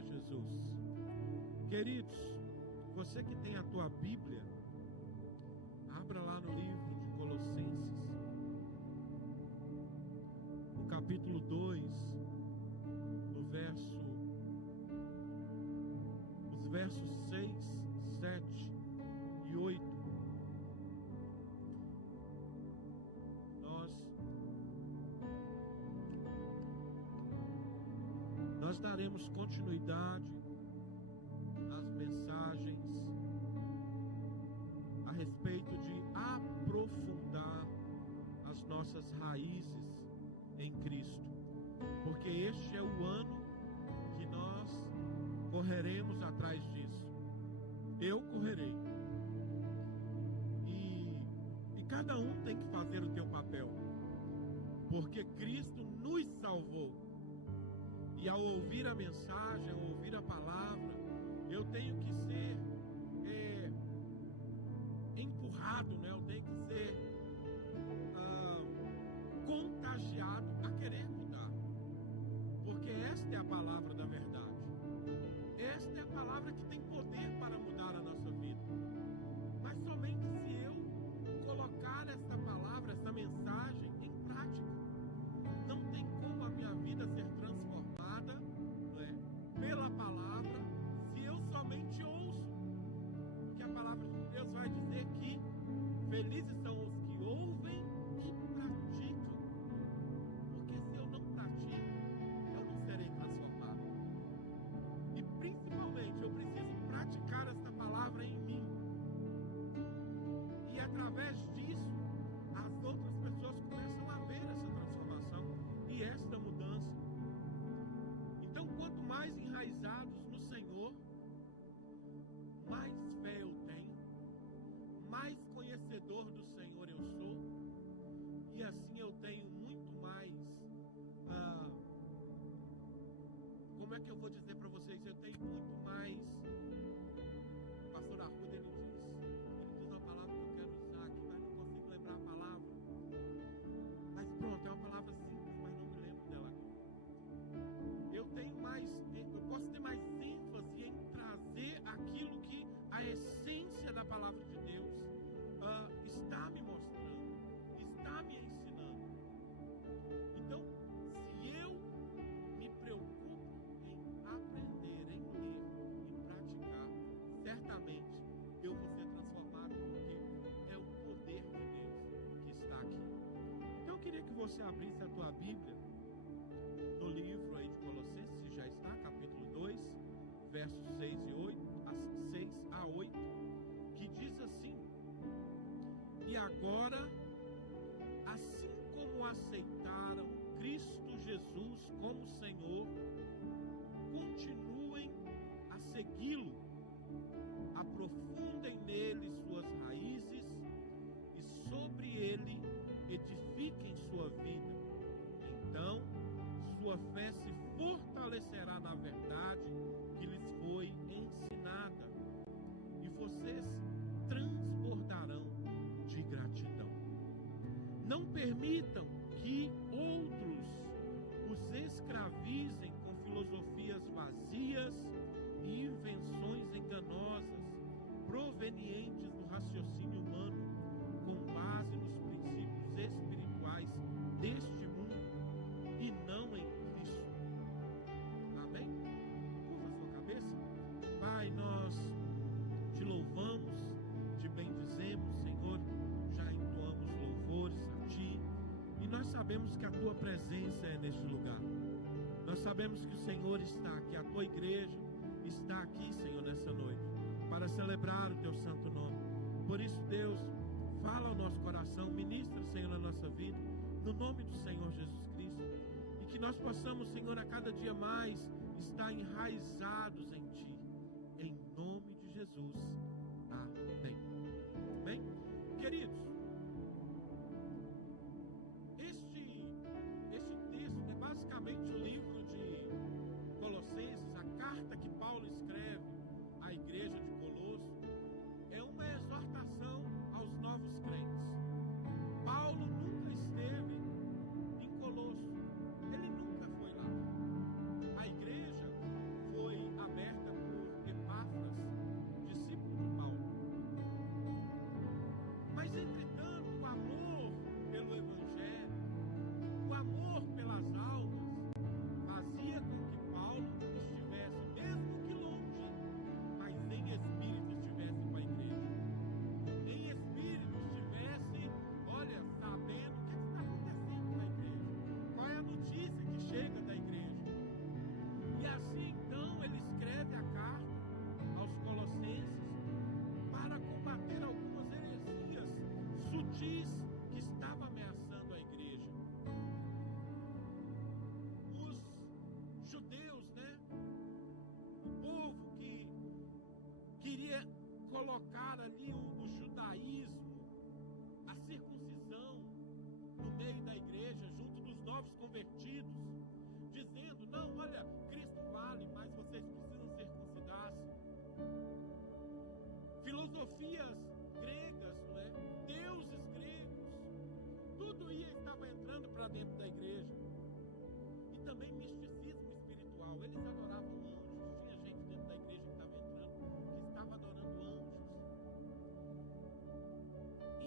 Aleluia, Jesus. Queridos, você que tem a tua Bíblia, abra lá no livro de Colossenses, no capítulo 2, os versos 6, 7 e 8. Nós daremos continuidade às mensagens a respeito de aprofundar as nossas raízes em Cristo, porque este é o ano que nós correremos atrás disso. Eu correrei, e cada um tem que fazer o teu papel, porque Cristo nos salvou. E ao ouvir a mensagem, ao ouvir a palavra, eu tenho que ser empurrado, né? Eu tenho que ser contagiado a querer mudar, porque esta é a palavra da verdade. Esta é a palavra que tem poder para mudar a nossa vida. Mas somente se eu colocar esta palavra, esta mensagem em prática. Não tem como a minha vida ser transformada, não é, pela palavra, se eu somente ouço. Porque a palavra de Deus vai dizer que felizes são os que ouvem e praticam. Porque se eu não pratico, eu não serei transformado. E principalmente eu preciso praticar esta palavra em mim. E através disso, as outras pessoas começam a ver essa transformação e esta mudança. Então, quanto mais enraizados no Senhor, mais fé eu tenho, mais conhecedor do Senhor eu sou, e assim eu tenho muito mais, como é que eu vou dizer para vocês? Eu tenho muito mais, o pastor Arruda, ele diz uma palavra que eu quero usar aqui, mas não consigo lembrar a palavra. Mas pronto, é uma palavra simples, mas não me lembro dela agora. Eu posso ter mais ênfase em trazer aquilo que a essência da palavra de Deus está me mostrando, está me ensinando. Então, se eu me preocupo em aprender, em ler, em praticar, certamente eu vou ser transformado, porque é o poder de Deus que está aqui. Então eu queria que você abrisse a tua Bíblia no livro aí de Colossenses, já está, capítulo 2, versos 6 a 8, que diz assim: e agora, assim como aceitaram Cristo Jesus como Senhor, continuem a segui-lo, aprofundem nele suas raízes e sobre ele edifiquem sua vida. Então sua fé se fortalecerá na verdade que lhes foi ensinada, e vocês transbordarão de gratidão. Não permitam que outros os escravizem com filosofias vazias e invenções enganosas, provenientes do raciocínio humano, com base nos princípios espirituais deste mundo e não em Cristo. Amém? Curva sua cabeça. Pai, nós te louvamos, te bendizemos, Senhor, já entoamos louvores a ti, e nós sabemos que a tua presença é neste lugar. Nós sabemos que o Senhor está aqui, a tua igreja está aqui, Senhor, nessa noite, para celebrar o teu santo nome. Por isso, Deus, fala ao nosso coração, ministra, Senhor, na nossa vida, no nome do Senhor Jesus Cristo, e que nós possamos, Senhor, a cada dia mais estar enraizados em ti, em nome de Jesus. Amém. Amém? Queridos, este texto é basicamente o livro de Colossenses, a carta que Paulo escreve à igreja de Colosso, é uma exortação aos novos crentes. Paulo nunca esteve em Colosso, ele nunca foi lá. A igreja foi novos convertidos, dizendo: não, olha, Cristo vale, mas vocês precisam circuncidar-se. Filosofias gregas, não é? Deuses gregos, tudo isso estava entrando para dentro da igreja. E também misticismo espiritual. Eles adoravam anjos. Tinha gente dentro da igreja que estava entrando, que estava adorando anjos.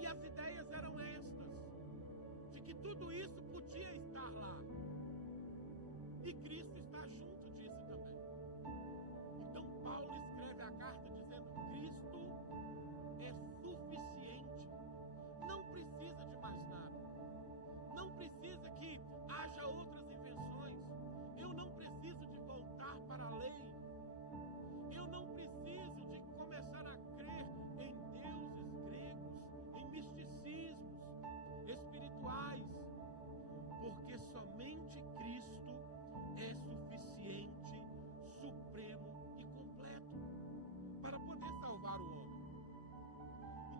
E as ideias eram estas, de que tudo isso podia estar lá. E Cristo está junto disso também. Então Paulo escreve a carta dizendo: Cristo é suficiente. Não precisa de mais nada. Não precisa que haja outras invenções. Eu não preciso de voltar para a lei. Eu não preciso de começar a crer em deuses gregos, em misticismos espirituais, porque somente Cristo é suficiente, supremo e completo para poder salvar o homem.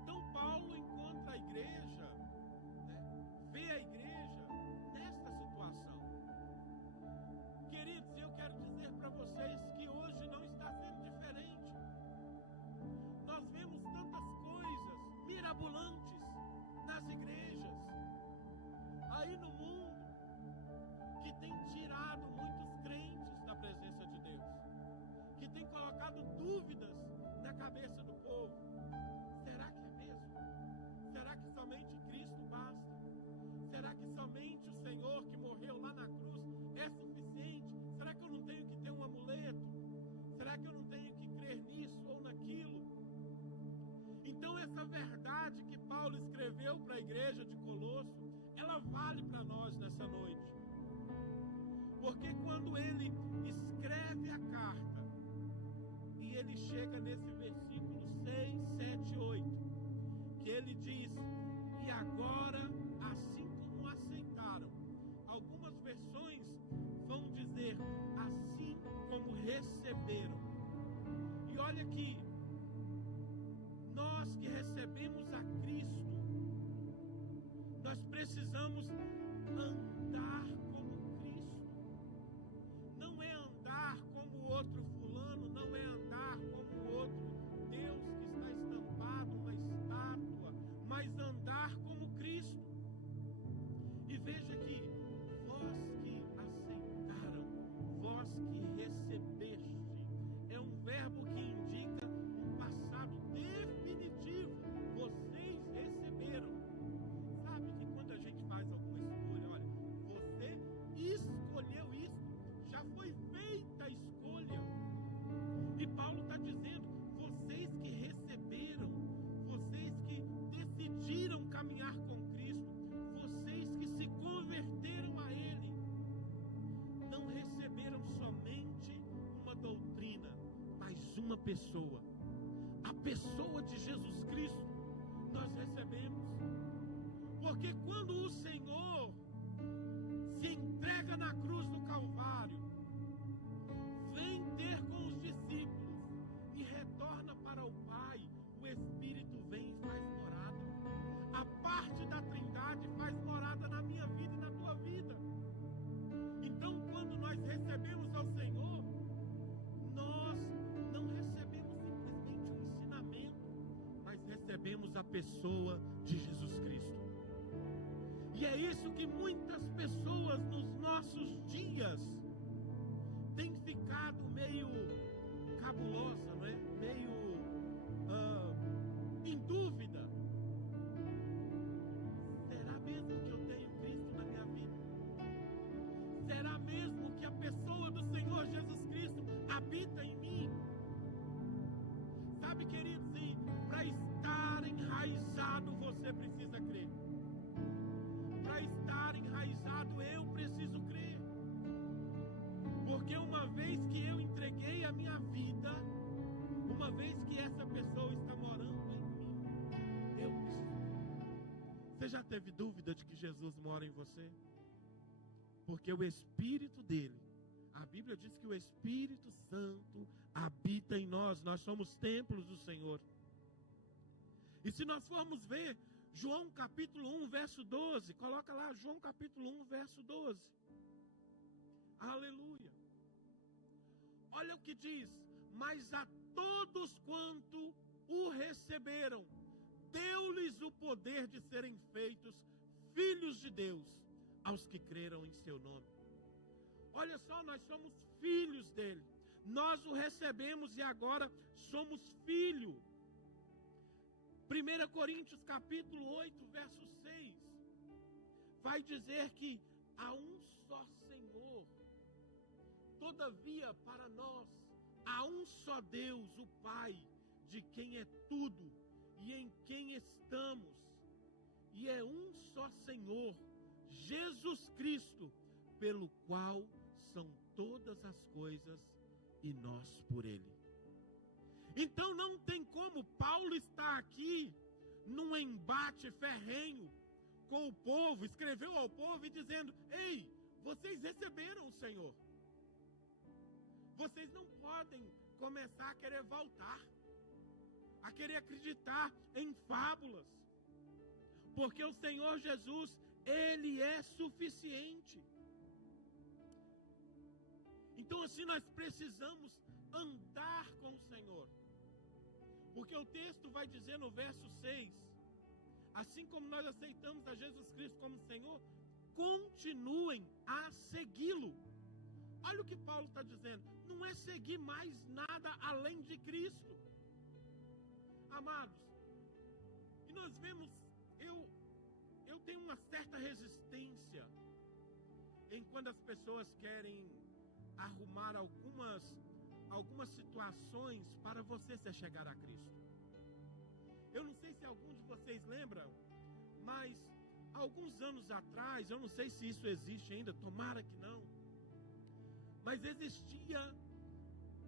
Então Paulo encontra a igreja, vê a igreja nesta situação. Queridos, eu quero dizer para vocês que hoje não está sendo diferente. Nós vemos tantas coisas mirabolantes nas igrejas, aí no mundo, que tem tirado muitos crentes da presença de Deus, que tem colocado dúvidas na cabeça do povo. Será que é mesmo? Será que somente Cristo basta? Será que somente o Senhor que morreu lá na cruz é suficiente? Será que eu não tenho que ter um amuleto? Será que eu não tenho que crer nisso ou naquilo? Então essa verdade que Paulo escreveu para a igreja de Colosso, ela vale para nós nessa noite. Porque quando ele escreve a carta, e ele chega nesse versículo 6, 7, 8, que ele diz: e agora, assim como aceitaram. Algumas versões vão dizer: assim como receberam. E olha aqui, nós que recebemos a Cristo, nós precisamos andar como Cristo. Não é andar como o outro fulano, não é andar como o outro Deus que está estampado, uma estátua, mas andar como Cristo. E veja que vós que aceitaram, vós que recebeste, é um verbo que indica um passado definitivo. Vocês receberam. Sabe que quando a gente faz alguma escolha, olha, você escolheu isso, já foi feita a escolha. E Paulo está dizendo: vocês que receberam, vocês que decidiram caminhar com Cristo, vocês que se converteram a Ele, não receberam somente uma doutrina, mas uma pessoa. A pessoa de Jesus Cristo nós recebemos. Porque quando o Senhor se entrega na cruz do Calvário, vem ter com os discípulos e retorna para o Pai, o Espírito vem e faz morada. A parte da Trindade faz morada na minha vida e na tua vida. Então, quando nós recebemos ao Senhor, nós não recebemos simplesmente um ensinamento, mas recebemos a pessoa de Jesus Cristo. E é isso que muitas pessoas nos nossos dias têm ficado meio cabulosa, não é? Meio em dúvida. Será mesmo que eu tenho Cristo na minha vida? Será mesmo que a pessoa do Senhor Jesus Cristo habita em mim? Sabe, queridos, para estar enraizado você precisa crer. Para estar enraizado eu preciso crer. Porque uma vez que eu entreguei a minha vida, uma vez que essa pessoa está morando em mim, eu preciso crer. Você já teve dúvida de que Jesus mora em você? Porque o Espírito dele, a Bíblia diz que o Espírito Santo habita em nós. Nós somos templos do Senhor. E se nós formos ver João capítulo 1, verso 12. Coloca lá, João capítulo 1, verso 12. Aleluia. Olha o que diz: mas a todos quanto o receberam, deu-lhes o poder de serem feitos filhos de Deus, aos que creram em seu nome. Olha só, nós somos filhos dele. Nós o recebemos e agora somos filho. 1 Coríntios capítulo 8, verso 6, vai dizer que há um só Senhor. Todavia, para nós, há um só Deus, o Pai, de quem é tudo e em quem estamos. E é um só Senhor, Jesus Cristo, pelo qual são todas as coisas e nós por Ele. Então não tem como Paulo estar aqui num embate ferrenho com o povo, escreveu ao povo e dizendo: ei, vocês receberam o Senhor. Vocês não podem começar a querer voltar, a querer acreditar em fábulas, porque o Senhor Jesus, Ele é suficiente. Então assim nós precisamos andar com o Senhor, porque o texto vai dizer no verso 6, assim como nós aceitamos a Jesus Cristo como Senhor, continuem a segui-lo. Olha o que Paulo está dizendo, não é seguir mais nada além de Cristo. Amados, e nós vemos, eu tenho uma certa resistência em quando as pessoas querem arrumar algumas situações para você se chegar a Cristo. Eu não sei se algum de vocês lembram, mas alguns anos atrás, eu não sei se isso existe ainda, tomara que não, mas existia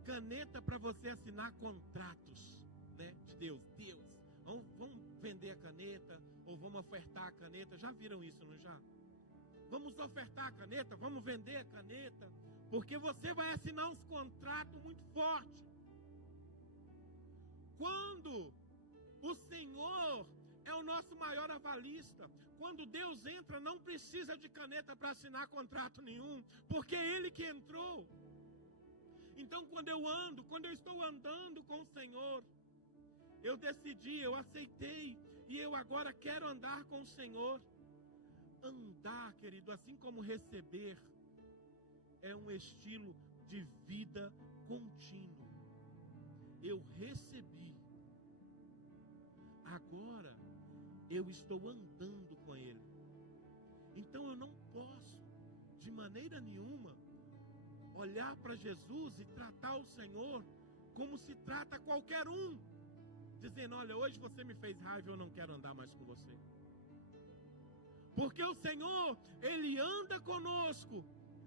caneta para você assinar contratos, né, de Deus. Vamos vender a caneta, ou vamos ofertar a caneta. Já viram isso, não já? Vamos ofertar a caneta, vamos vender a caneta, porque você vai assinar uns contratos muito fortes. Quando o Senhor é o nosso maior avalista, quando Deus entra, não precisa de caneta para assinar contrato nenhum, porque é Ele que entrou. Então quando eu estou andando com o Senhor, eu decidi, eu aceitei, e eu agora quero andar com o Senhor. Andar, querido, assim como receber, é um estilo de vida contínuo. Eu recebi, agora eu estou andando com Ele. Então eu não posso, de maneira nenhuma, olhar para Jesus e tratar o Senhor como se trata qualquer um, dizendo: olha, hoje você me fez raiva, eu não quero andar mais com você. Porque o Senhor, Ele anda conosco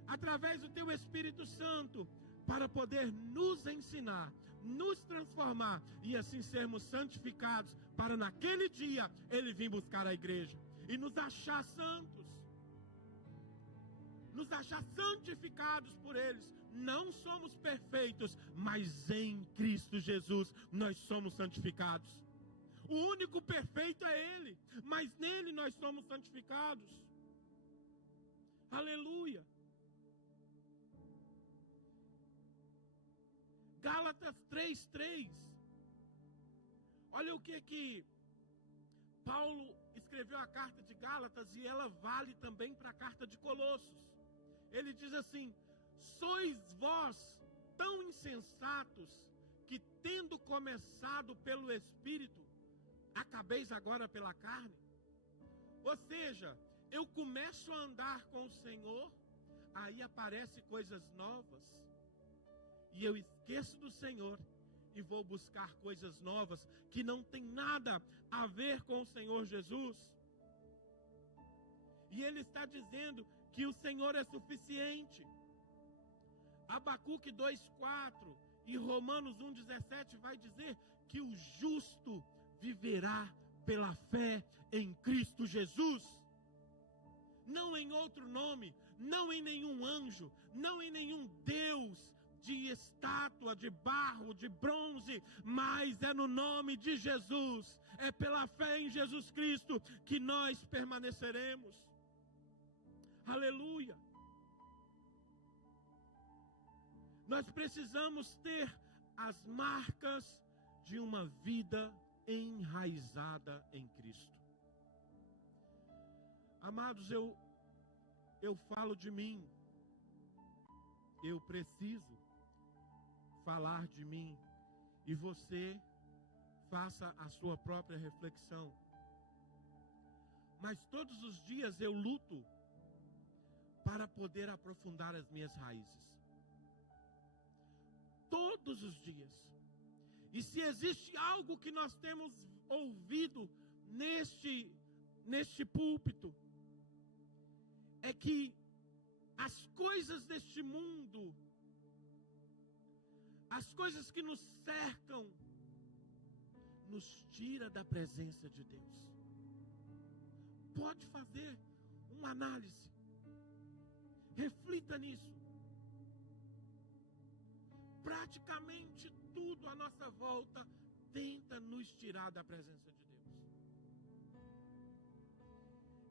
através do Teu Espírito Santo, para poder nos ensinar, nos transformar e assim sermos santificados, para naquele dia Ele vir buscar a igreja e nos achar santos, nos achar santificados por eles. Não somos perfeitos, mas em Cristo Jesus nós somos santificados. O único perfeito é Ele, mas nele nós somos santificados. Aleluia. Gálatas 3:3. Olha o que Paulo escreveu a carta de Gálatas, e ela vale também para a carta de Colossos. Ele diz assim: sois vós tão insensatos, que tendo começado pelo Espírito, acabeis agora pela carne? Ou seja, eu começo a andar com o Senhor, aí aparecem coisas novas, e eu esqueço do Senhor e vou buscar coisas novas que não tem nada a ver com o Senhor Jesus. E Ele está dizendo que o Senhor é suficiente. Abacuque 2:4 e Romanos 1:17 vai dizer que o justo viverá pela fé em Cristo Jesus. Não em outro nome, não em nenhum anjo, não em nenhum Deus de estátua, de barro, de bronze, mas é no nome de Jesus, é pela fé em Jesus Cristo que nós permaneceremos. Aleluia! Nós precisamos ter as marcas de uma vida enraizada em Cristo. Amados, eu falo de mim, eu preciso falar de mim, e você faça a sua própria reflexão. Mas todos os dias eu luto para poder aprofundar as minhas raízes. Todos os dias. E se existe algo que nós temos ouvido neste púlpito, é que as coisas deste mundo, as coisas que nos cercam, nos tira da presença de Deus. Pode fazer uma análise. Reflita nisso. Praticamente tudo à nossa volta tenta nos tirar da presença de Deus.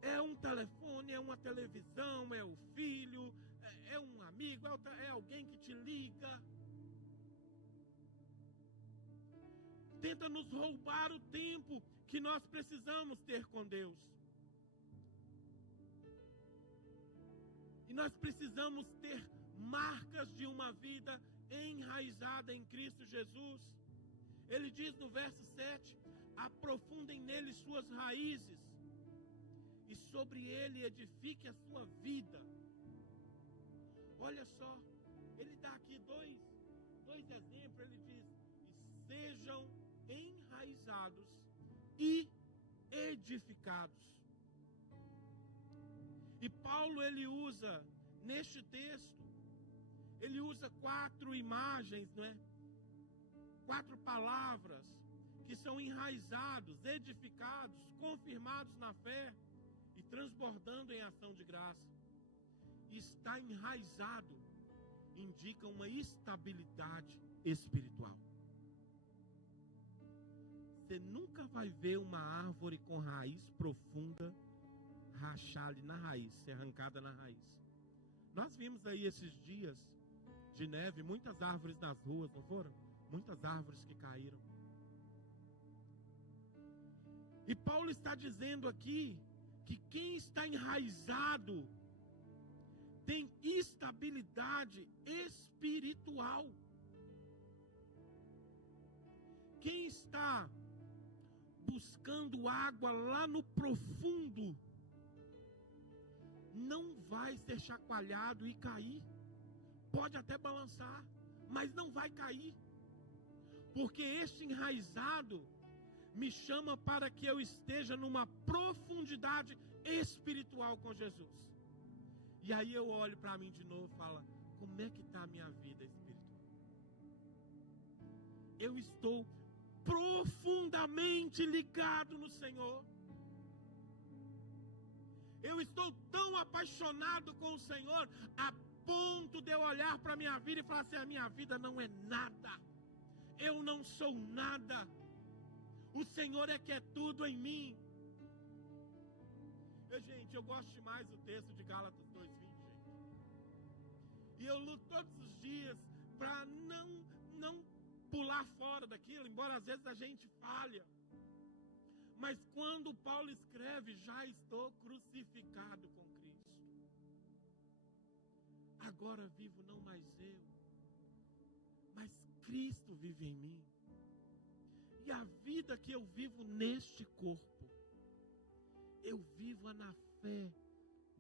É um telefone, é uma televisão, é o filho, é um amigo, é alguém que te liga. Tenta nos roubar o tempo que nós precisamos ter com Deus. E nós precisamos ter marcas de uma vida enraizada em Cristo Jesus. Ele diz no verso 7: aprofundem nele suas raízes, e sobre ele edifique a sua vida. Olha só, ele dá aqui dois exemplos. Ele diz: sejam enraizados e edificados. E Paulo, ele usa neste texto, ele usa 4 imagens, não é? 4 palavras que são enraizados, edificados, confirmados na fé e transbordando em ação de graça. Está enraizado indica uma estabilidade espiritual. Você nunca vai ver uma árvore com raiz profunda rachar ali na raiz, ser arrancada na raiz. Nós vimos aí esses dias de neve, muitas árvores nas ruas, não foram? Muitas árvores que caíram. E Paulo está dizendo aqui que quem está enraizado tem estabilidade espiritual. Quem está buscando água lá no profundo não vai ser chacoalhado e cair. Pode até balançar, mas não vai cair. Porque este enraizado me chama para que eu esteja numa profundidade espiritual com Jesus. E aí eu olho para mim de novo e falo: como é que está a minha vida espiritual? Eu estou profundamente ligado no Senhor. Eu estou tão apaixonado com o Senhor a ponto de eu olhar para a minha vida e falar assim: a minha vida não é nada. Eu não sou nada. O Senhor é que é tudo em mim. Gente, eu gosto demais do texto de Gálatas 2:20, gente. E eu luto todos os dias para não pular fora daquilo, embora às vezes a gente falha. Mas quando Paulo escreve: já estou crucificado com Cristo. Agora vivo não mais eu, mas Cristo vive em mim. E a vida que eu vivo neste corpo, eu vivo na fé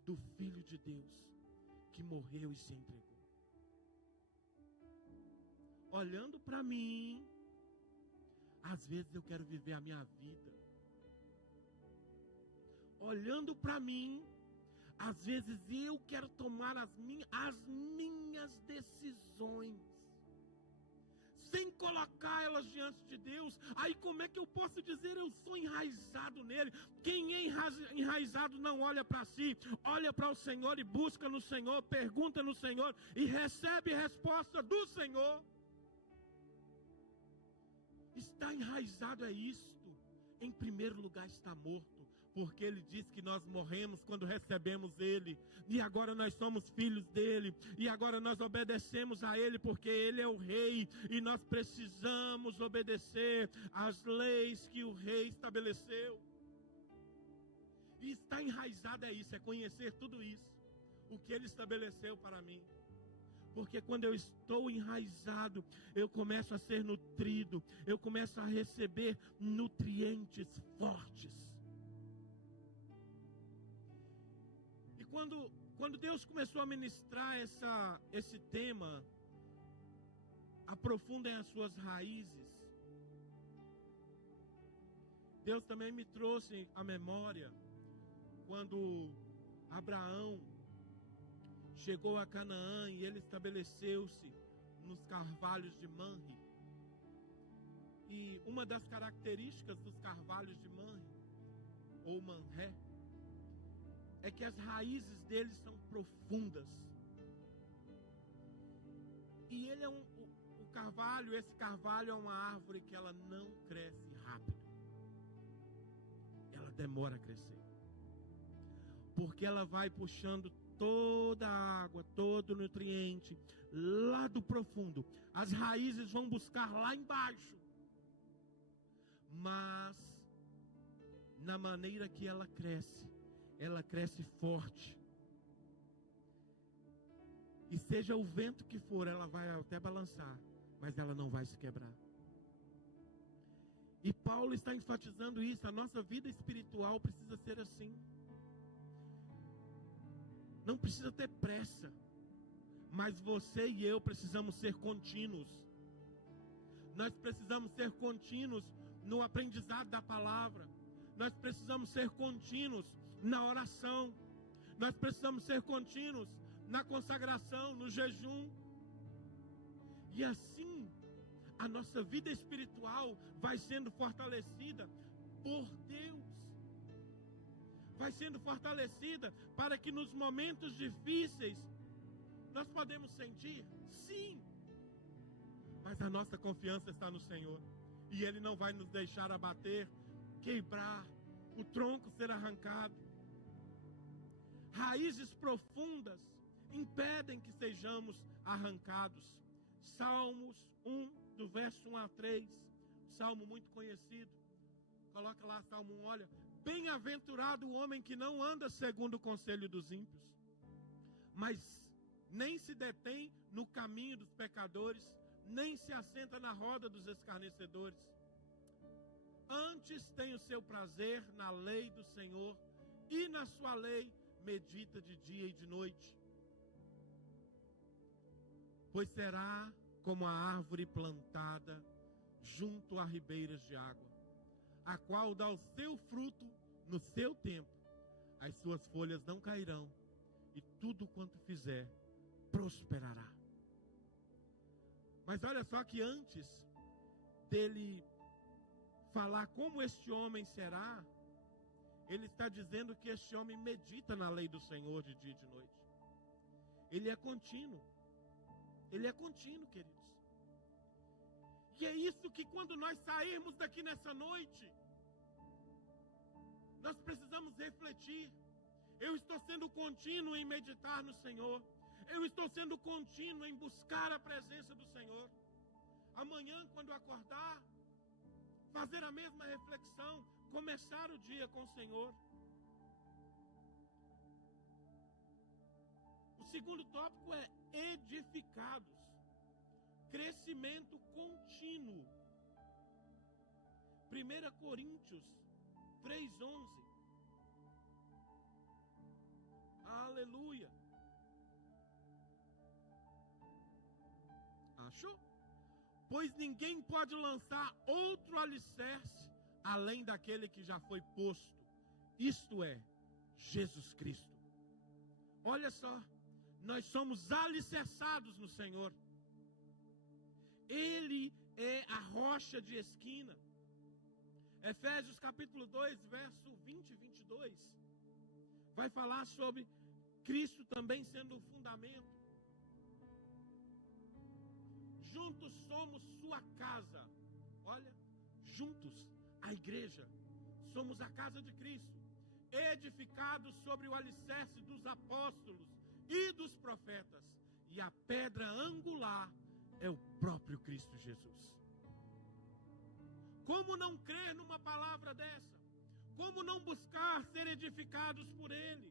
do Filho de Deus, que morreu e se entregou. Olhando para mim, às vezes eu quero viver a minha vida. Olhando para mim, às vezes eu quero tomar as minhas decisões, sem colocar elas diante de Deus. Aí como é que eu posso dizer eu sou enraizado nele? Quem é enraizado não olha para si, olha para o Senhor e busca no Senhor, pergunta no Senhor e recebe resposta do Senhor. Estar enraizado é isto. Em primeiro lugar está morto, porque ele diz que nós morremos quando recebemos ele, e agora nós somos filhos dele, e agora nós obedecemos a ele, porque ele é o rei, e nós precisamos obedecer às leis que o rei estabeleceu. E estar enraizado é isso, é conhecer tudo isso, o que ele estabeleceu para mim. Porque quando eu estou enraizado, eu começo a ser nutrido, eu começo a receber nutrientes fortes. E quando Deus começou a ministrar esse tema, aprofundem as suas raízes, Deus também me trouxe à memória, quando Abraão chegou a Canaã e ele estabeleceu-se nos carvalhos de Manre. E uma das características dos carvalhos de Manre, ou Manré, é que as raízes deles são profundas. E ele é esse carvalho é uma árvore que ela não cresce rápido. Ela demora a crescer. Porque ela vai puxando toda a água, todo o nutriente, lá do profundo. As raízes vão buscar lá embaixo. Mas, na maneira que ela cresce forte. E seja o vento que for, ela vai até balançar, mas ela não vai se quebrar. E Paulo está enfatizando isso. A nossa vida espiritual precisa ser assim. Não precisa ter pressa, mas você e eu precisamos ser contínuos. Nós precisamos ser contínuos no aprendizado da palavra. Nós precisamos ser contínuos na oração. Nós precisamos ser contínuos na consagração, no jejum. E assim, a nossa vida espiritual vai sendo fortalecida por Deus. Vai sendo fortalecida para que nos momentos difíceis nós podemos sentir, sim, mas a nossa confiança está no Senhor, e Ele não vai nos deixar abater, quebrar, o tronco ser arrancado. Raízes profundas impedem que sejamos arrancados. Salmos 1, do verso 1 a 3, salmo muito conhecido. Coloca lá Salmo 1, olha: bem-aventurado o homem que não anda segundo o conselho dos ímpios, mas nem se detém no caminho dos pecadores, nem se assenta na roda dos escarnecedores. Antes tem o seu prazer na lei do Senhor, e na sua lei medita de dia e de noite. Pois será como a árvore plantada junto a ribeiras de água, a qual dá o seu fruto no seu tempo, as suas folhas não cairão, e tudo quanto fizer prosperará. Mas olha só que antes dele falar como este homem será, ele está dizendo que este homem medita na lei do Senhor de dia e de noite. Ele é contínuo. Ele é contínuo, queridos. E é isso que quando nós sairmos daqui nessa noite, nós precisamos refletir. Eu estou sendo contínuo em meditar no Senhor. Eu estou sendo contínuo em buscar a presença do Senhor. Amanhã, quando acordar, fazer a mesma reflexão, começar o dia com o Senhor. O segundo tópico é edificados. Crescimento contínuo. 1 Coríntios 3:11. Aleluia. Achou? Pois ninguém pode lançar outro alicerce além daquele que já foi posto, isto é, Jesus Cristo. Olha só, nós somos alicerçados no Senhor. Ele é rocha de esquina. Efésios capítulo 2, verso 20 e 22, vai falar sobre Cristo também sendo o fundamento. Juntos somos sua casa. Olha, juntos, a igreja, somos a casa de Cristo, edificados sobre o alicerce dos apóstolos e dos profetas, e a pedra angular é o próprio Cristo Jesus. Como não crer numa palavra dessa? Como não buscar ser edificados por Ele?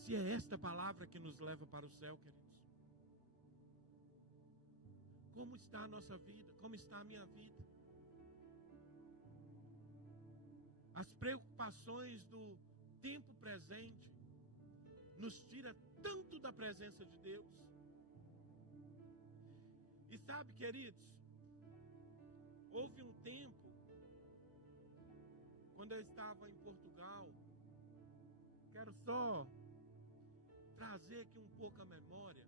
Se é esta palavra que nos leva para o céu, queridos. Como está a nossa vida? Como está a minha vida? As preocupações do tempo presente nos tira tanto da presença de Deus. E sabe, queridos, houve um tempo, quando eu estava em Portugal, quero só trazer aqui um pouco a memória,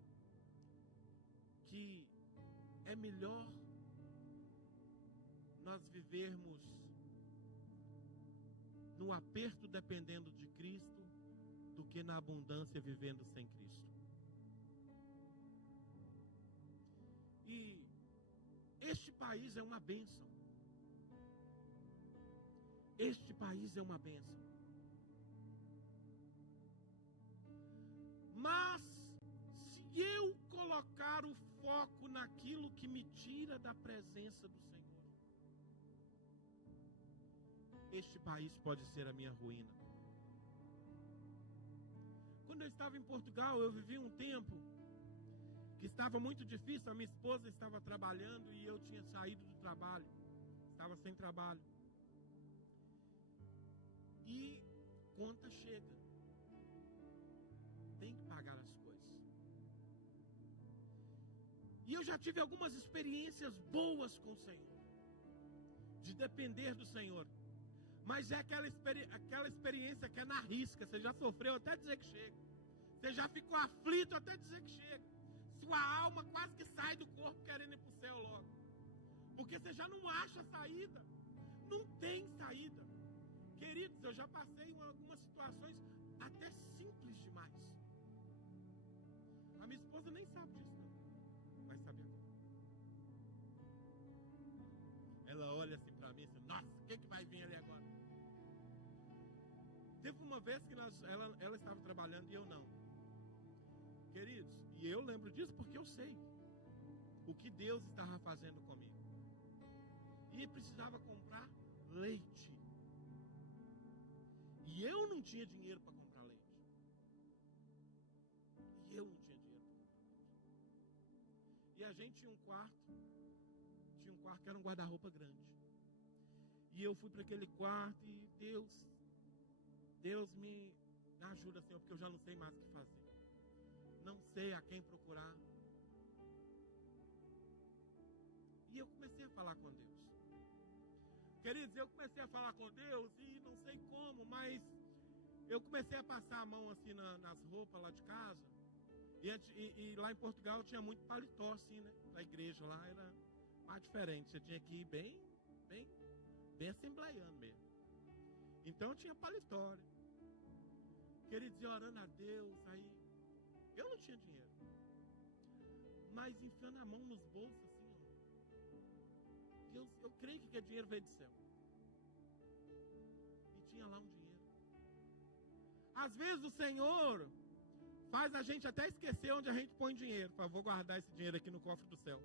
que é melhor nós vivermos no aperto dependendo de Cristo do que na abundância vivendo sem Cristo. E este país é uma bênção. Este país é uma bênção. Mas se eu colocar o foco naquilo que me tira da presença do Senhor, este país pode ser a minha ruína. Quando eu estava em Portugal, eu vivi um tempo que estava muito difícil. A minha esposa estava trabalhando e eu tinha saído do trabalho, estava sem trabalho. E conta chega, tem que pagar as coisas. E eu já tive algumas experiências boas com o Senhor, de depender do Senhor. Mas é aquela experiência que é na risca. Você já sofreu até dizer que chega. Você já ficou aflito até dizer que chega. Sua alma quase que sai do corpo querendo ir para o céu logo. Porque você já não acha saída. Não tem saída. Queridos, eu já passei em algumas situações até simples demais. A minha esposa nem sabe disso, não. Vai saber agora. Ela olha assim para mim e diz: nossa, o que vai vir ali agora? Teve uma vez que ela estava trabalhando e eu não. Queridos, e eu lembro disso porque eu sei o que Deus estava fazendo comigo. E precisava comprar leite. E eu não tinha dinheiro para comprar leite. E a gente tinha um quarto que era um guarda-roupa grande. E eu fui para aquele quarto e Deus me ajuda, Senhor, porque eu já não sei mais o que fazer. Não sei a quem procurar. E eu comecei a falar com Deus. Queridos, eu comecei a falar com Deus e não sei como, mas eu comecei a passar a mão assim nas roupas lá de casa. E lá em Portugal tinha muito paletó assim, né? Na igreja lá era mais diferente. Você tinha que ir bem assembleiano mesmo. Então tinha paletó. Queridos, e orando a Deus, aí eu não tinha dinheiro. Mas enfiando a mão nos bolsos assim, ó. Eu creio que dinheiro veio do céu. E tinha lá um dinheiro. Às vezes o Senhor faz a gente até esquecer onde a gente põe dinheiro. Vou guardar esse dinheiro aqui no cofre do céu.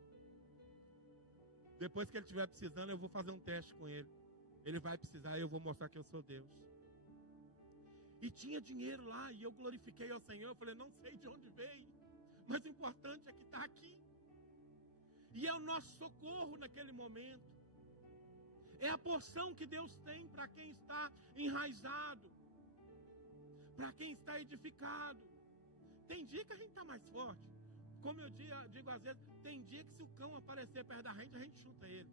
Depois que ele estiver precisando, eu vou fazer um teste com ele. Ele vai precisar e eu vou mostrar que eu sou Deus. E tinha dinheiro lá e eu glorifiquei ao Senhor. Eu falei, não sei de onde veio, mas o importante é que está aqui. E é o nosso socorro naquele momento. É a porção que Deus tem para quem está enraizado, para quem está edificado. Tem dia que a gente está mais forte. Como eu digo às vezes, tem dia que se o cão aparecer perto da gente, a gente chuta ele.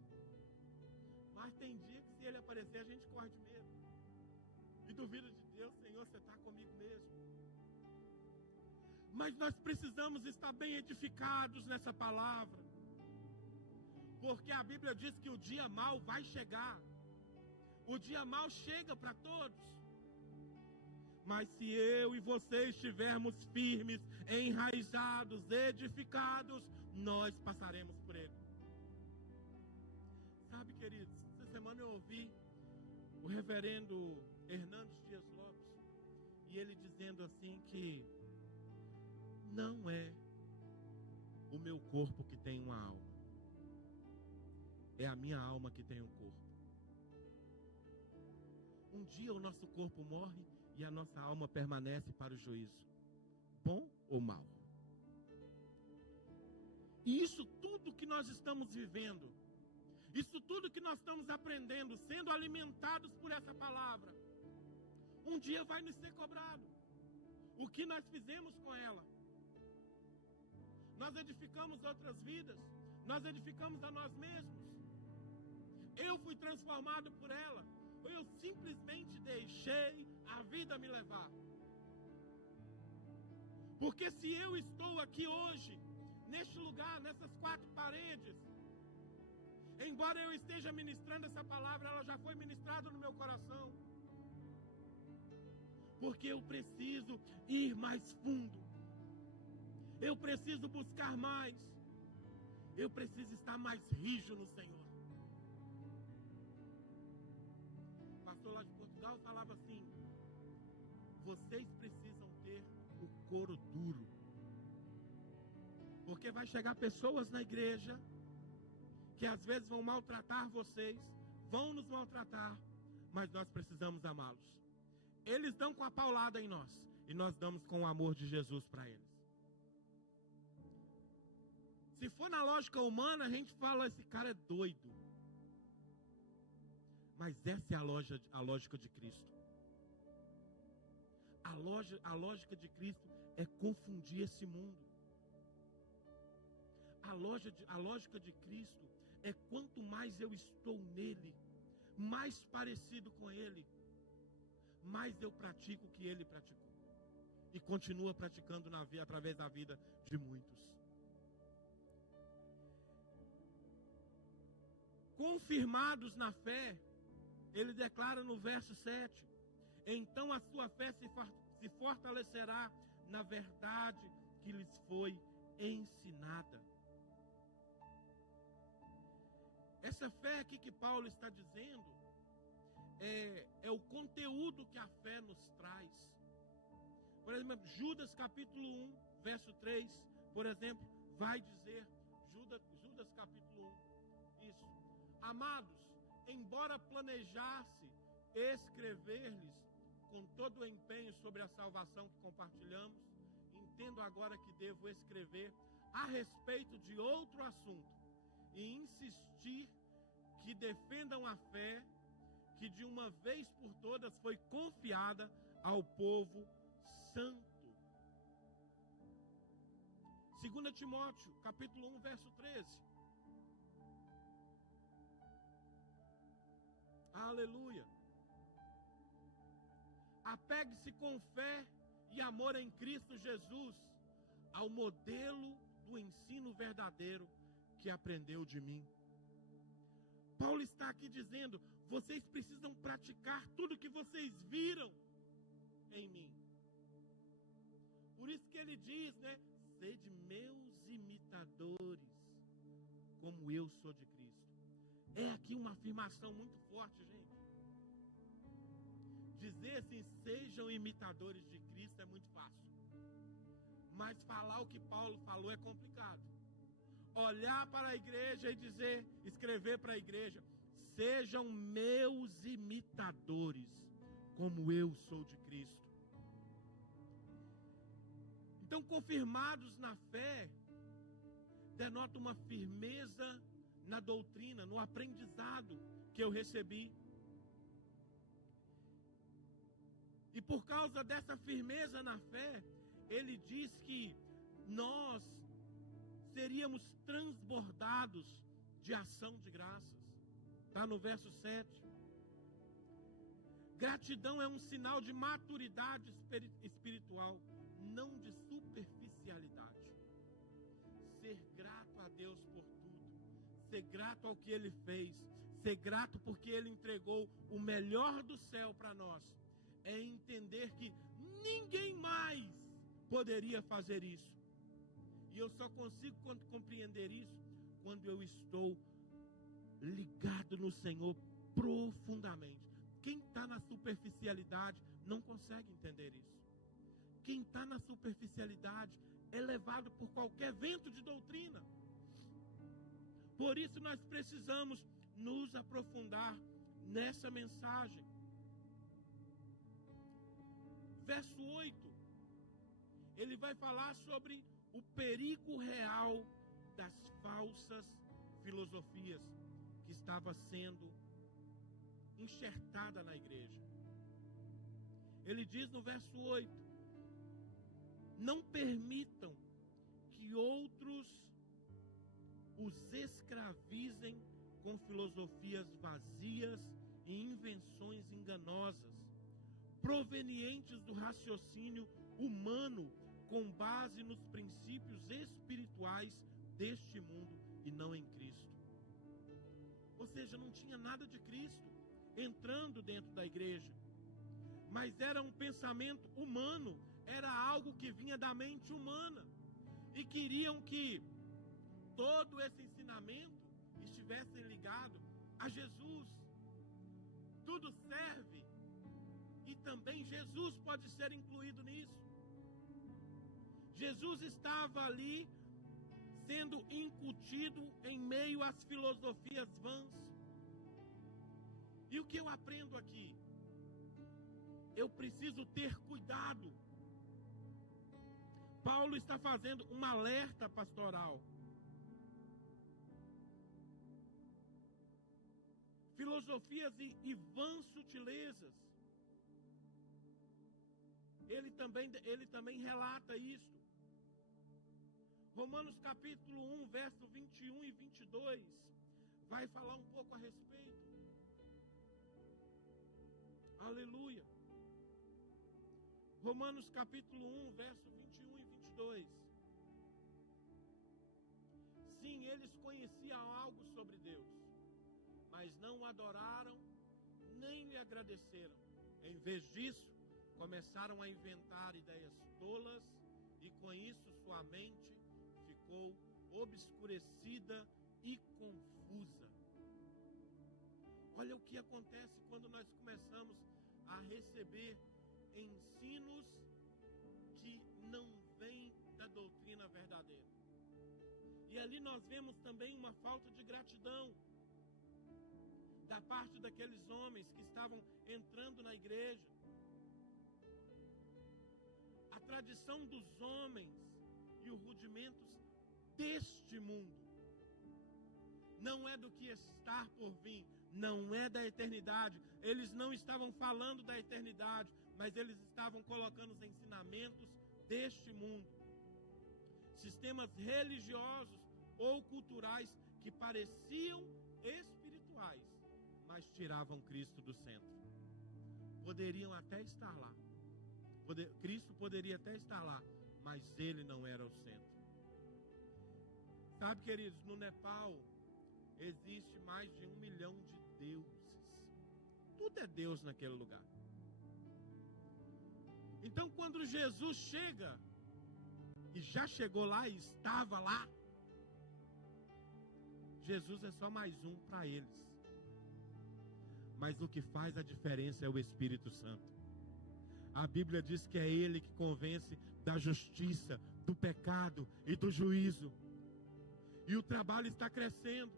Mas tem dia que se ele aparecer, a gente corre de medo. E duvida de Deus, Senhor, você está comigo mesmo. Mas nós precisamos estar bem edificados nessa palavra. Porque a Bíblia diz que o dia mau vai chegar. O dia mau chega para todos. Mas se eu e você estivermos firmes, enraizados, edificados, nós passaremos por ele. Sabe, queridos, essa semana eu ouvi o reverendo Hernandes Dias Lopes, e ele dizendo assim que não é o meu corpo que tem uma alma, é a minha alma que tem um corpo. Um dia o nosso corpo morre e a nossa alma permanece para o juízo, bom ou mal. E isso tudo que nós estamos vivendo, isso tudo que nós estamos aprendendo, sendo alimentados por essa palavra, um dia vai nos ser cobrado. O que nós fizemos com ela? Nós edificamos outras vidas, nós edificamos a nós mesmos. Eu fui transformado por ela, ou eu simplesmente deixei a vida me levar? Porque se eu estou aqui hoje, neste lugar, nessas 4 paredes, embora eu esteja ministrando essa palavra, ela já foi ministrada no meu coração. Porque eu preciso ir mais fundo. Eu preciso buscar mais. Eu preciso estar mais rijo no Senhor. O pastor lá de Portugal falava assim: vocês precisam ter o couro duro. Porque vai chegar pessoas na igreja que às vezes vão maltratar vocês, vão nos maltratar, mas nós precisamos amá-los. Eles dão com a paulada em nós, e nós damos com o amor de Jesus para eles. Se for na lógica humana, a gente fala, esse cara é doido. Mas essa é a lógica de Cristo. A lógica de Cristo é confundir esse mundo. A lógica de Cristo é quanto mais eu estou nele, mais parecido com ele, mais eu pratico o que ele praticou. E continua praticando através da vida de muitos. Confirmados na fé, ele declara no verso 7, então a sua fé se fortalecerá na verdade que lhes foi ensinada. Essa fé aqui que Paulo está dizendo é o conteúdo que a fé nos traz. Por exemplo, Judas capítulo 1, verso 3, por exemplo, vai dizer, Judas capítulo 1, isso: amados, embora planejasse escrever-lhes com todo o empenho sobre a salvação que compartilhamos, entendo agora que devo escrever a respeito de outro assunto e insistir que defendam a fé que de uma vez por todas foi confiada ao povo santo. 2 Timóteo, capítulo 1, verso 13. Aleluia. Apegue-se com fé e amor em Cristo Jesus ao modelo do ensino verdadeiro que aprendeu de mim. Paulo está aqui dizendo: vocês precisam praticar tudo que vocês viram em mim. Por isso que ele diz, né? Sede meus imitadores, como eu sou de Cristo. É aqui uma afirmação muito forte, gente. Dizer assim, sejam imitadores de Cristo, é muito fácil. Mas falar o que Paulo falou é complicado. Olhar para a igreja e dizer, escrever para a igreja: sejam meus imitadores, como eu sou de Cristo. Então, confirmados na fé, denota uma firmeza na doutrina, no aprendizado que eu recebi. E por causa dessa firmeza na fé, ele diz que nós seríamos transbordados de ação de graças. Está no verso 7. Gratidão é um sinal de maturidade espiritual, não de superficialidade. Ser grato a Deus por tudo, ser grato ao que Ele fez, ser grato porque Ele entregou o melhor do céu para nós, é entender que ninguém mais poderia fazer isso. E eu só consigo compreender isso quando eu estou ligado no Senhor profundamente. Quem está na superficialidade não consegue entender isso. Quem está na superficialidade é levado por qualquer vento de doutrina. Por isso nós precisamos nos aprofundar nessa mensagem. Verso 8, ele vai falar sobre o perigo real das falsas filosofias que estava sendo enxertada na igreja. Ele diz no verso 8: não permitam que outros os escravizem com filosofias vazias e invenções enganosas, provenientes do raciocínio humano, com base nos princípios espirituais deste mundo e não em Cristo. Ou seja, não tinha nada de Cristo entrando dentro da igreja, mas era um pensamento humano, era algo que vinha da mente humana, e queriam que todo esse ensinamento estivesse ligado a Jesus. Tudo serve, e também Jesus pode ser incluído nisso. Jesus estava ali sendo incutido em meio às filosofias vãs. E o que eu aprendo aqui? Eu preciso ter cuidado. Paulo está fazendo um alerta pastoral. Filosofias e vãs sutilezas. Ele também relata isso. Romanos capítulo 1, verso 21 e 22, vai falar um pouco a respeito. Aleluia. Romanos capítulo 1, verso 21 e 22. Sim, eles conheciam algo sobre Deus, mas não o adoraram, nem lhe agradeceram. Em vez disso, começaram a inventar ideias tolas, e com isso sua mente ficou obscurecida e confusa. Olha o que acontece quando nós começamos a receber ensinos que não vêm da doutrina verdadeira. E ali nós vemos também uma falta de gratidão da parte daqueles homens que estavam entrando na igreja. A tradição dos homens e os rudimentos deste mundo não é do que está por vir, não é da eternidade. Eles não estavam falando da eternidade, mas eles estavam colocando os ensinamentos deste mundo, sistemas religiosos ou culturais que pareciam espirituais, mas tiravam Cristo do centro. Poderiam até estar lá, Cristo poderia até estar lá, mas ele não era o centro. Sabe, queridos, no Nepal existe mais de 1 milhão de deuses. Tudo é Deus naquele lugar. Então, quando Jesus chega, e já chegou lá e estava lá, Jesus é só mais um para eles. Mas o que faz a diferença é o Espírito Santo. A Bíblia diz que é Ele que convence da justiça, do pecado e do juízo. E o trabalho está crescendo.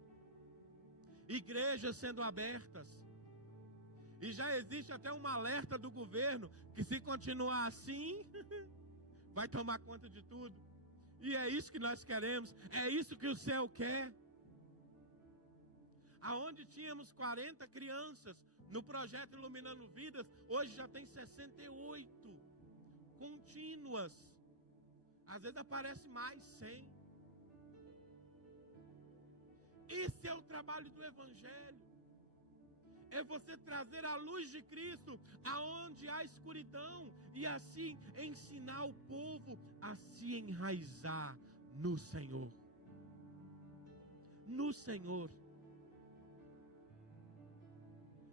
Igrejas sendo abertas. E já existe até um alerta do governo que, se continuar assim, vai tomar conta de tudo. E é isso que nós queremos. É isso que o céu quer. Aonde tínhamos 40 crianças no projeto Iluminando Vidas, hoje já tem 68 contínuas. Às vezes aparece mais 100. Esse é o trabalho do Evangelho. É você trazer a luz de Cristo aonde há escuridão, e assim ensinar o povo a se enraizar no Senhor. no Senhor.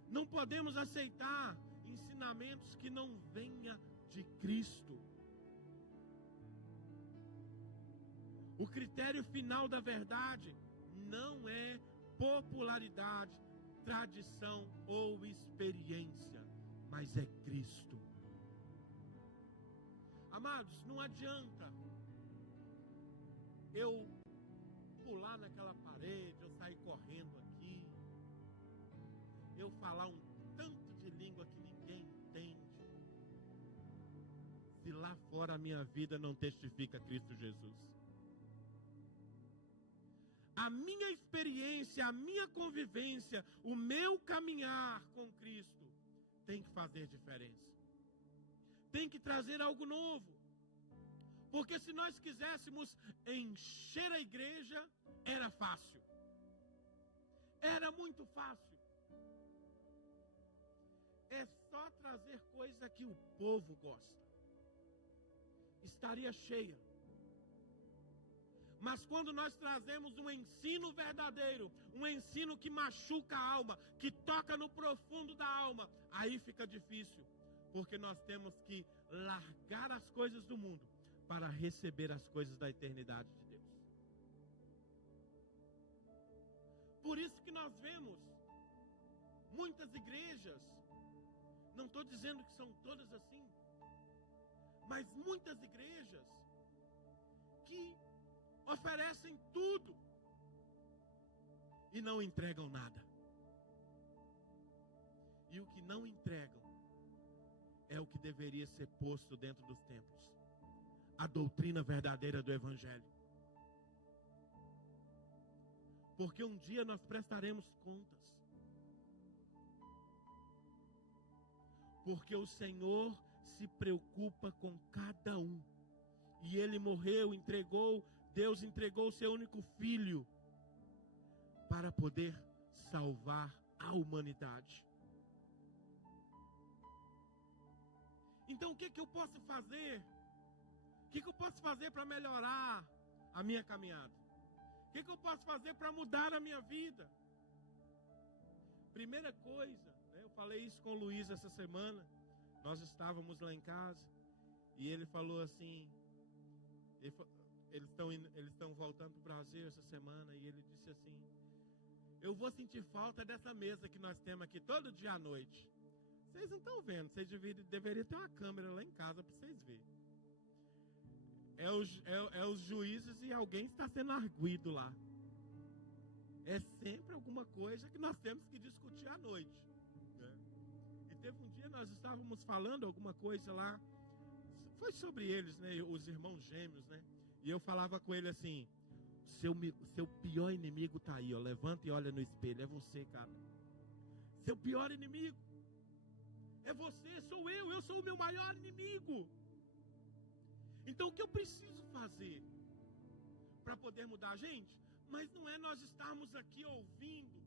Não podemos aceitar ensinamentos que não venham de Cristo. O critério final da verdade não é popularidade, tradição ou experiência, mas é Cristo. Amados, não adianta eu pular naquela parede, eu sair correndo aqui, eu falar um tanto de língua que ninguém entende, se lá fora a minha vida não testifica Cristo Jesus. A minha experiência, a minha convivência, o meu caminhar com Cristo tem que fazer diferença. Tem que trazer algo novo. Porque se nós quiséssemos encher a igreja, era fácil. Era muito fácil. É só trazer coisa que o povo gosta. Estaria cheia. Mas quando nós trazemos um ensino verdadeiro, um ensino que machuca a alma, que toca no profundo da alma, aí fica difícil, porque nós temos que largar as coisas do mundo para receber as coisas da eternidade de Deus. Por isso que nós vemos muitas igrejas, não estou dizendo que são todas assim, mas muitas igrejas que oferecem tudo e não entregam nada. E o que não entregam é o que deveria ser posto dentro dos templos. A doutrina verdadeira do Evangelho. Porque um dia nós prestaremos contas. Porque o Senhor se preocupa com cada um. E Ele morreu, Deus entregou o seu único filho para poder salvar a humanidade. Então o que eu posso fazer? O que eu posso fazer para melhorar a minha caminhada? O que eu posso fazer para mudar a minha vida? Primeira coisa, eu falei isso com o Luiz essa semana. Nós estávamos lá em casa e ele falou assim, eles estão voltando para o Brasil essa semana, e ele disse assim: eu vou sentir falta dessa mesa que nós temos aqui todo dia à noite. Vocês não estão vendo, vocês deveriam ter uma câmera lá em casa para vocês verem. É os juízes e alguém está sendo arguido lá. É sempre alguma coisa que nós temos que discutir à noite, né? E teve um dia nós estávamos falando alguma coisa lá, foi sobre eles, né? Os irmãos gêmeos, né? E eu falava com ele assim: seu pior inimigo está aí, ó. Levanta e olha no espelho. É você, cara. Seu pior inimigo é você, sou eu sou o meu maior inimigo. Então o que eu preciso fazer para poder mudar? Gente, mas não é nós estarmos aqui ouvindo: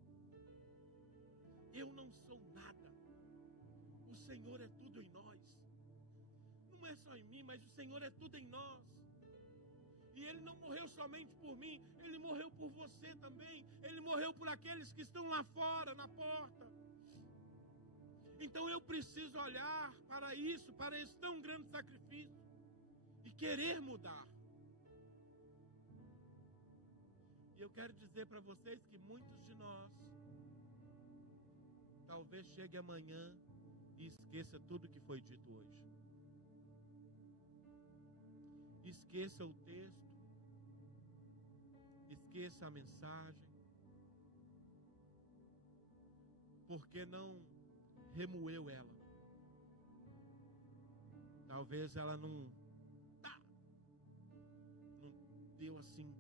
eu não sou nada, o Senhor é tudo em nós. Não é só em mim, mas o Senhor é tudo em nós. E Ele não morreu somente por mim, Ele morreu por você também. Ele morreu por aqueles que estão lá fora, na porta. Então eu preciso olhar para isso, para esse tão grande sacrifício, e querer mudar. E eu quero dizer para vocês que muitos de nós talvez chegue amanhã e esqueça tudo que foi dito hoje. Esqueça o texto, esqueça a mensagem, porque não remoeu ela. Talvez ela não deu assim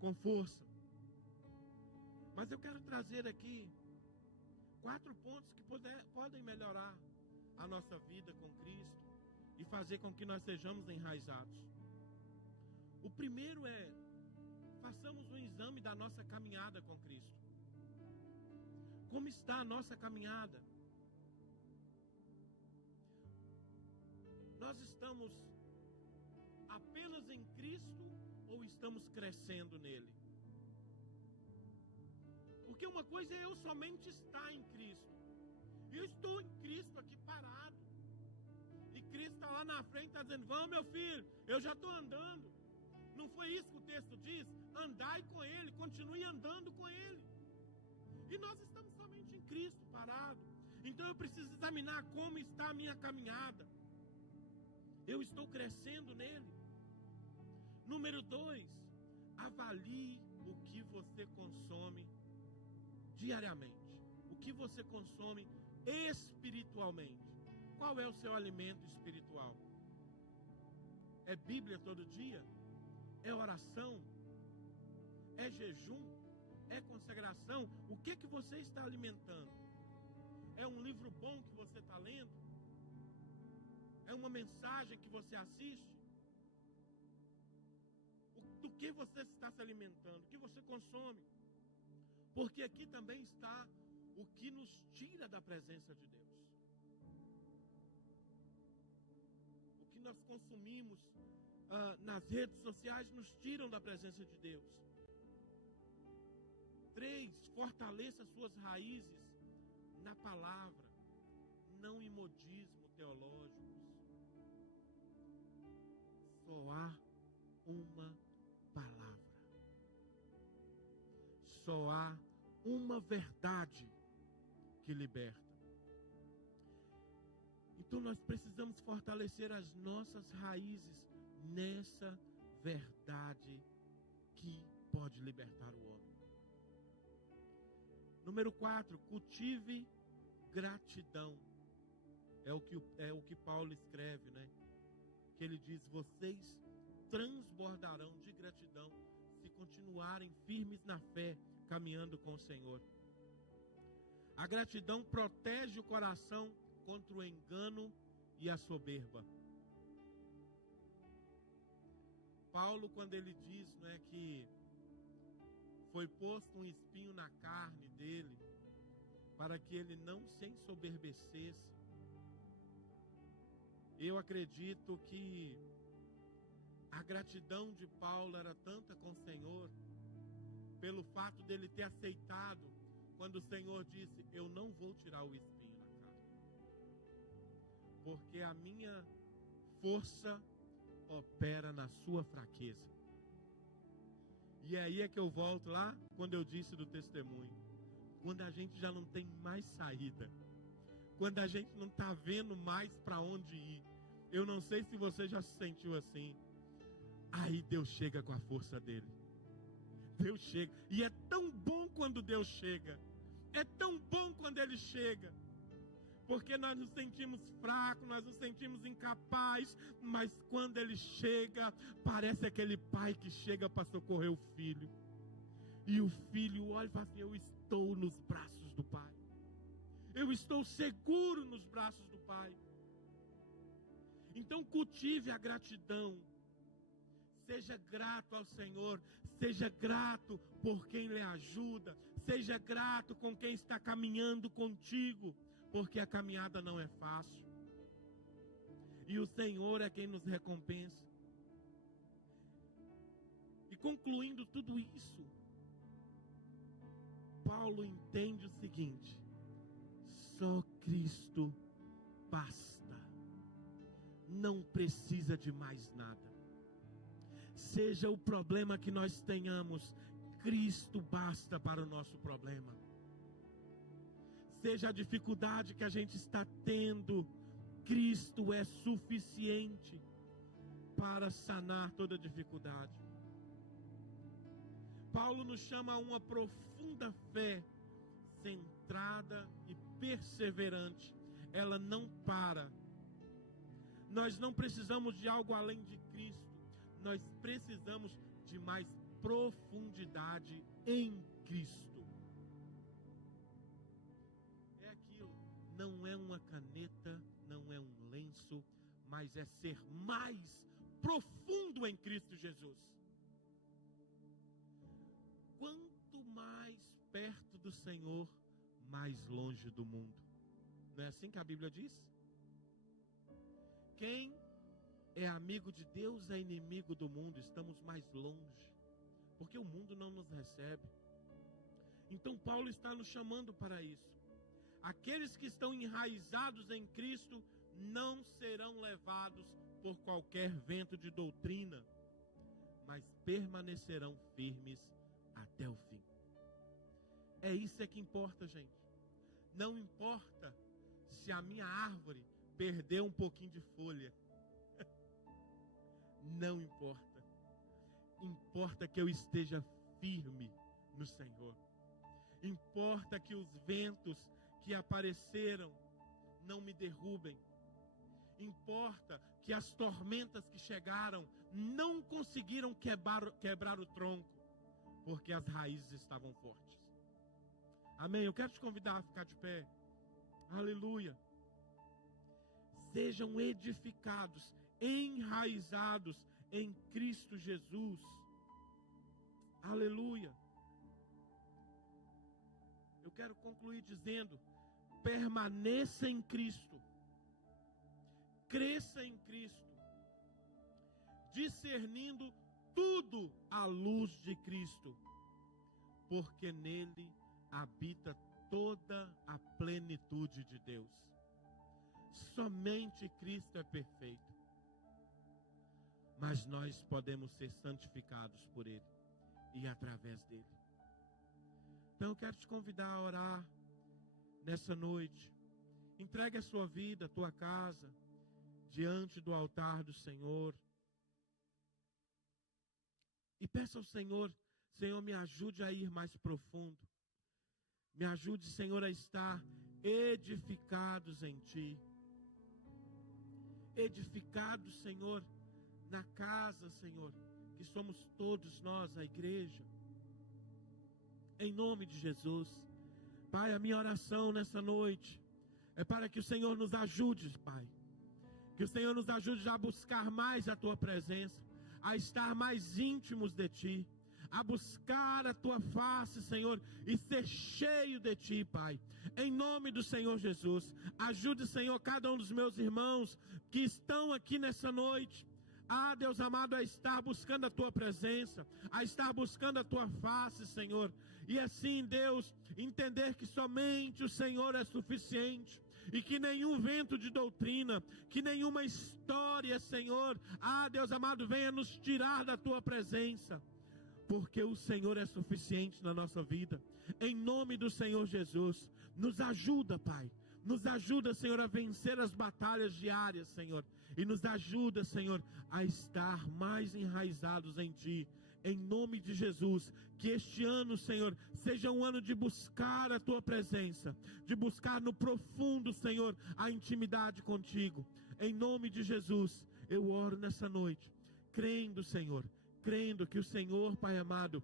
com força. Mas eu quero trazer aqui 4 pontos que podem melhorar a nossa vida com Cristo e fazer com que nós sejamos enraizados. O primeiro é: façamos um exame da nossa caminhada com Cristo. Como está a nossa caminhada? Nós estamos apenas em Cristo ou estamos crescendo nele? Porque uma coisa é eu somente estar em Cristo. Eu estou em Cristo aqui parado. E Cristo está lá na frente, está dizendo: vamos, meu filho, eu já estou andando. Não foi isso que o texto diz? Andai com Ele, continue andando com Ele. E nós estamos somente em Cristo, parado. Então eu preciso examinar como está a minha caminhada. Eu estou crescendo nele. Número 2, avalie o que você consome diariamente. O que você consome espiritualmente. Qual é o seu alimento espiritual? É Bíblia todo dia? É oração? É jejum? É consagração? O que você está alimentando? É um livro bom que você está lendo? É uma mensagem que você assiste? Do que você está se alimentando? O que você consome? Porque aqui também está o que nos tira da presença de Deus. O que nós consumimos nas redes sociais nos tiram da presença de Deus. 3, fortaleça suas raízes na palavra, não em modismo teológicos. Só há uma palavra. Só há uma verdade que liberta. Então nós precisamos fortalecer as nossas raízes nessa verdade que pode libertar o homem. Número 4, cultive gratidão. É o que Paulo escreve, né? Que ele diz: vocês transbordarão de gratidão se continuarem firmes na fé, caminhando com o Senhor. A gratidão protege o coração contra o engano e a soberba. Paulo, quando ele diz, né, que foi posto um espinho na carne dele, para que ele não se ensoberbecesse, eu acredito que a gratidão de Paulo era tanta com o Senhor, pelo fato dele ter aceitado, quando o Senhor disse: eu não vou tirar o espinho na carne, porque a minha força opera na sua fraqueza. E aí é que eu volto lá, quando eu disse do testemunho. Quando a gente já não tem mais saída, quando a gente não está vendo mais para onde ir. Eu não sei se você já se sentiu assim. Aí Deus chega com a força dele. Deus chega. E é tão bom quando Deus chega. É tão bom quando Ele chega. Porque nós nos sentimos fracos, nós nos sentimos incapazes. Mas quando Ele chega, parece aquele pai que chega para socorrer o filho. E o filho olha e fala assim: eu estou nos braços do Pai. Eu estou seguro nos braços do Pai. Então cultive a gratidão. Seja grato ao Senhor. Seja grato por quem lhe ajuda. Seja grato com quem está caminhando contigo. Porque a caminhada não é fácil. E o Senhor é quem nos recompensa. E concluindo tudo isso, Paulo entende o seguinte: só Cristo basta. Não precisa de mais nada. Seja o problema que nós tenhamos, Cristo basta para o nosso problema. Seja a dificuldade que a gente está tendo, Cristo é suficiente para sanar toda dificuldade. Paulo nos chama a uma profunda fé, centrada e perseverante. Ela não para. Nós não precisamos de algo além de Cristo. Nós precisamos de mais profundidade em Cristo. É aquilo. Não é uma caneta, não é um lenço, mas é ser mais profundo em Cristo Jesus. Quanto mais perto do Senhor, mais longe do mundo. Não é assim que a Bíblia diz? Quem é amigo de Deus é inimigo do mundo. Estamos mais longe, porque o mundo não nos recebe. Então Paulo está nos chamando para isso. Aqueles que estão enraizados em Cristo não serão levados por qualquer vento de doutrina, mas permanecerão firmes até o fim. É isso que importa, gente. Não importa se a minha árvore perdeu um pouquinho de folha. Não importa. Importa que eu esteja firme no Senhor. Importa que os ventos que apareceram não me derrubem. Importa que as tormentas que chegaram não conseguiram quebrar o tronco, porque as raízes estavam fortes. Amém? Eu quero te convidar a ficar de pé. Aleluia. Sejam edificados, enraizados em Cristo Jesus. Aleluia. Eu quero concluir dizendo: permaneça em Cristo, cresça em Cristo, discernindo tudo à luz de Cristo, porque nele habita toda a plenitude de Deus. Somente Cristo é perfeito, mas nós podemos ser santificados por Ele e através dele. Então eu quero te convidar a orar nessa noite. Entregue a sua vida, a tua casa, diante do altar do Senhor. E peça ao Senhor: Senhor, me ajude a ir mais profundo. Me ajude, Senhor, a estar edificados em Ti. Edificados, Senhor, na casa, Senhor, que somos todos nós, a igreja. Em nome de Jesus. Pai, a minha oração nessa noite é para que o Senhor nos ajude, Pai. Que o Senhor nos ajude a buscar mais a Tua presença, a estar mais íntimos de Ti, a buscar a Tua face, Senhor, e ser cheio de Ti, Pai. Em nome do Senhor Jesus, ajude, Senhor, cada um dos meus irmãos que estão aqui nessa noite. Ah, Deus amado, a estar buscando a Tua presença, a estar buscando a Tua face, Senhor. E assim, Deus, entender que somente o Senhor é suficiente. E que nenhum vento de doutrina, que nenhuma história, Senhor, ah, Deus amado, venha nos tirar da Tua presença. Porque o Senhor é suficiente na nossa vida. Em nome do Senhor Jesus, nos ajuda, Pai. Nos ajuda, Senhor, a vencer as batalhas diárias, Senhor. E nos ajuda, Senhor, a estar mais enraizados em Ti. Em nome de Jesus, que este ano, Senhor, seja um ano de buscar a Tua presença, de buscar no profundo, Senhor, a intimidade contigo. Em nome de Jesus, eu oro nessa noite, crendo, Senhor, crendo que o Senhor, Pai amado,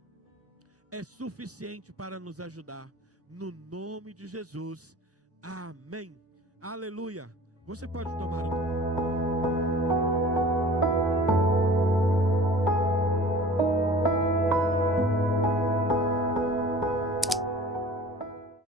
é suficiente para nos ajudar. No nome de Jesus, amém. Aleluia. Você pode tomar um